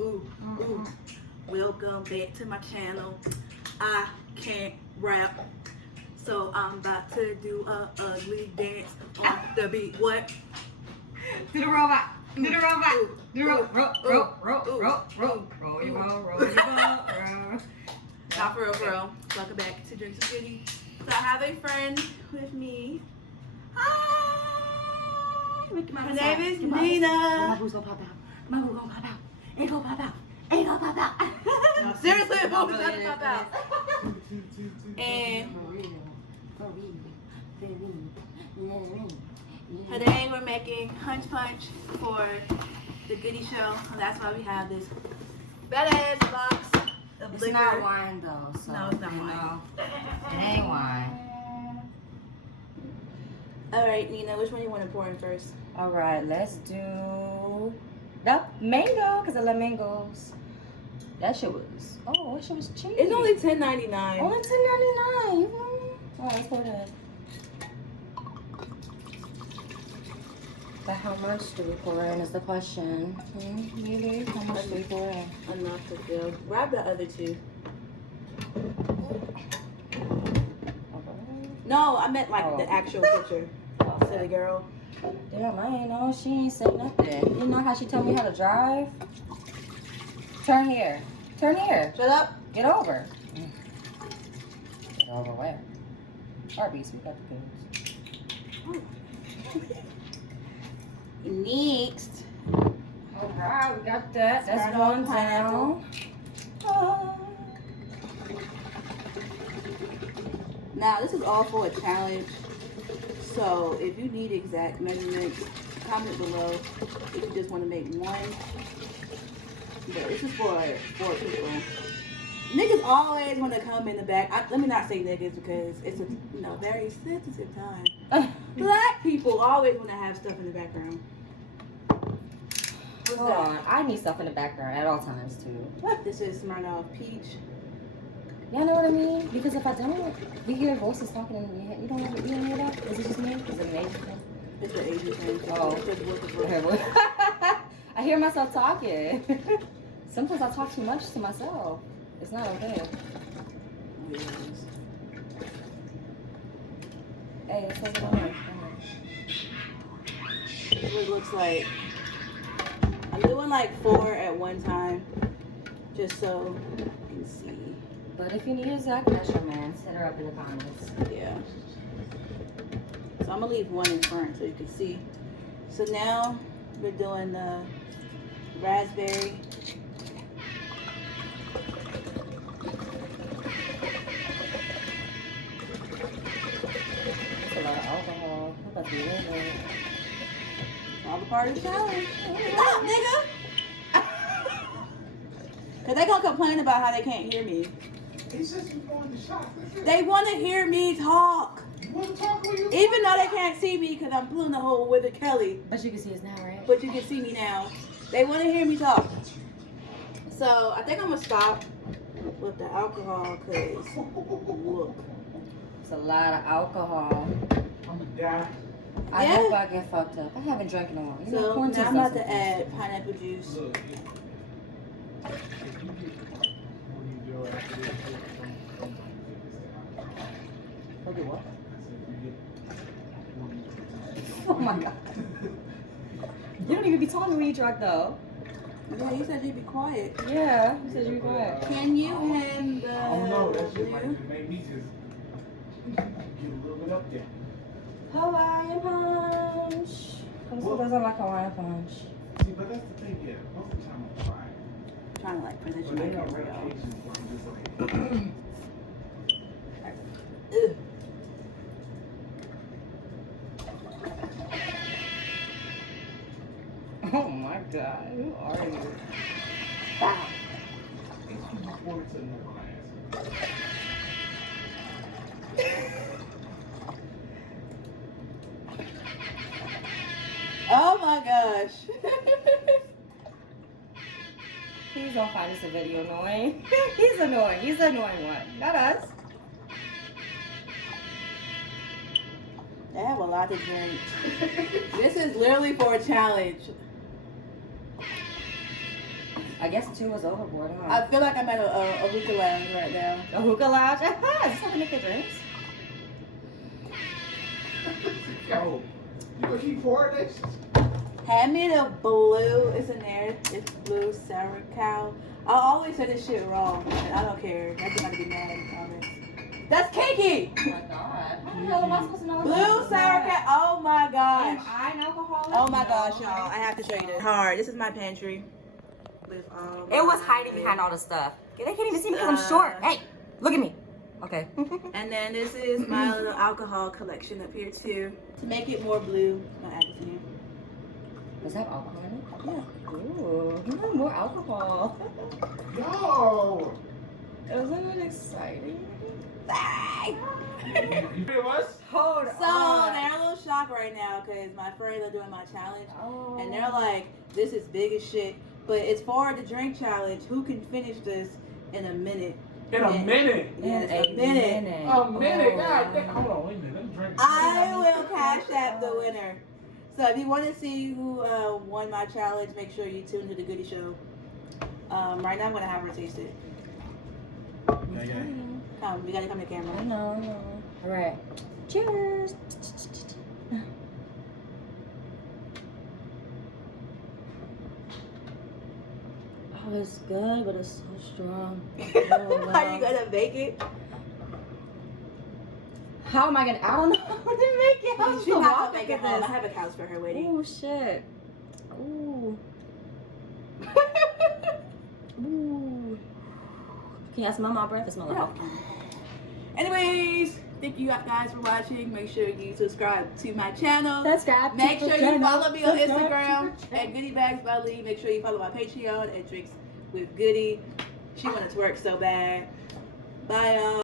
ooh. Welcome back to my channel. I can't rap, so I'm about to do a ugly dance on the beat. What? Do the robot. Do the robot. Do the roll. Roll your ball. Not for real. Welcome back to Drinks with Goodie. So I have a friend with me. Hi! Her name is Nina. My boo's gonna pop out. My boo's gonna pop out. Ain't gonna pop out. Ain't gonna pop out. No, seriously, it's gonna pop out. And today we're making Hunch Punch for the Goodie show. And that's why we have this badass box of liquor. It's not wine though. So, no, it's not wine. It ain't wine. All right, Nina, which one you want to pour in first? All right, let's do the mango because I love mangoes. That shit was cheap. It's only $10.99. Only $10.99. Oh, let's go ahead. But how much do we pour in is the question. Really? How much do we pour in? Enough to fill. Grab the other two. No, I meant like the actual picture. Silly girl. Damn, I ain't know. She ain't say nothing. You know how she told me how to drive? Turn here. Turn here. Shut up. Get over. Get over where? Arby's, we got the pills. Next. Alright, we got that. That's one down. Now, this is all for a challenge. So, if you need exact measurements, comment below if you just want to make one. But this is for 4 people. Niggas always want to come in the back. Let me not say niggas because it's a very sensitive time. Black people always want to have stuff in the background. What's Hold on, I need stuff in the background at all times too. This is Smirnoff Peach. Y'all know what I mean? Because if I don't, we hear voices talking in your head. You don't hear that? Is it just me? Is it an Asian thing? It's an Asian thing. Oh. I hear myself talking. Sometimes I talk too much to myself. It's not okay. Yes. Hey, it's over there. This is what it looks like. I'm doing like 4 at one time, just so you can see. But if you need a exact measurements, hit her up in the comments. Yeah. So I'm gonna leave one in front so you can see. So now we're doing the raspberry. That's a lot of alcohol. I'm about to be in there. All the part of the challenge. Stop, nigga! Cause they gonna complain about how they can't hear me. They want to hear me talk. Even though they can't see me because I'm pulling the hole with a Kelly. But you can see us now, right? But you can see me now. They want to hear me talk. So I think I'm gonna stop with the alcohol because look. It's a lot of alcohol. I'm gonna die. I hope I get fucked up. I haven't drank in a while. You know, So quarantine's now I'm not about to so add pineapple juice. Look. Okay, what? Oh my god. You don't even be talking when you drunk though. Yeah, you said you'd be quiet. Yeah, you said you were quiet. Can you hand the Oh no, that shit blue? might make me just get a little bit up there. Hawaiian punch. Who doesn't like Hawaiian punch? See, but that's the thing, yeah. Most of the time I'm trying. Trying to like position But my they have camera, y'all. occasions where I'm just like, Ugh. Oh my god, who are you? Wow. it's too much water to no glass. Oh my gosh. Please don't find this a video annoying. He's annoying. He's the annoying one. Not us. They have a lot to drink. This is literally for a challenge. I guess 2 was overboard, huh? I feel like I'm at a hookah lounge right now. A hookah lounge? Is this how they make their drinks? Yo, you gonna keep pouring this? Hand me the blue. It's in there. It's blue sour cow. I always say this shit wrong, and I don't care. I gotta be mad in the comments. That's cakey. Oh my god. How the hell am I supposed to know? Blue sour cow. Oh my Am gosh. I an alcoholic? Oh my gosh, No. y'all. I have to show you this. Hard. This is my pantry. With It was hiding behind all the stuff. They can't even see me because I'm short. Hey, look at me. Okay. And then this is my little alcohol collection up here too. To make it more blue, I'll add this in here. Does that have alcohol in it? Yeah. Ooh, more alcohol. Yo! Isn't it exciting? You hear us? Hold So on. they're a little shocked right now because my friends are doing my challenge. Oh. And they're like, this is big as shit. But it's for the drink challenge. Who can finish this in a minute? In a minute. Yes, In a minute. A minute. Oh. God damn. Hold on, wait a minute. Let me drink. I will cash out the winner. So if you want to see who won my challenge, make sure you tune to the Goodie Show. Right now I'm gonna have her taste it. Okay. Come, we gotta come to the camera. No. All right. Cheers. Oh, it's good, but it's so strong. Oh, How you gonna make it? How am I gonna? I don't know how to make it. I'm She's still not gonna walking make it this. home. I have a couch for her waiting. Oh shit. Ooh. Ooh. Can I smell my breath? It smells like alcohol. Anyways, thank you guys for watching. Make sure you subscribe to my channel. Subscribe. Make sure you follow me on Subscribe Instagram to the at Goodie Bags by Lee. Make sure you follow my Patreon at Drinks with Goodie. She wanna twerk so bad. Bye y'all.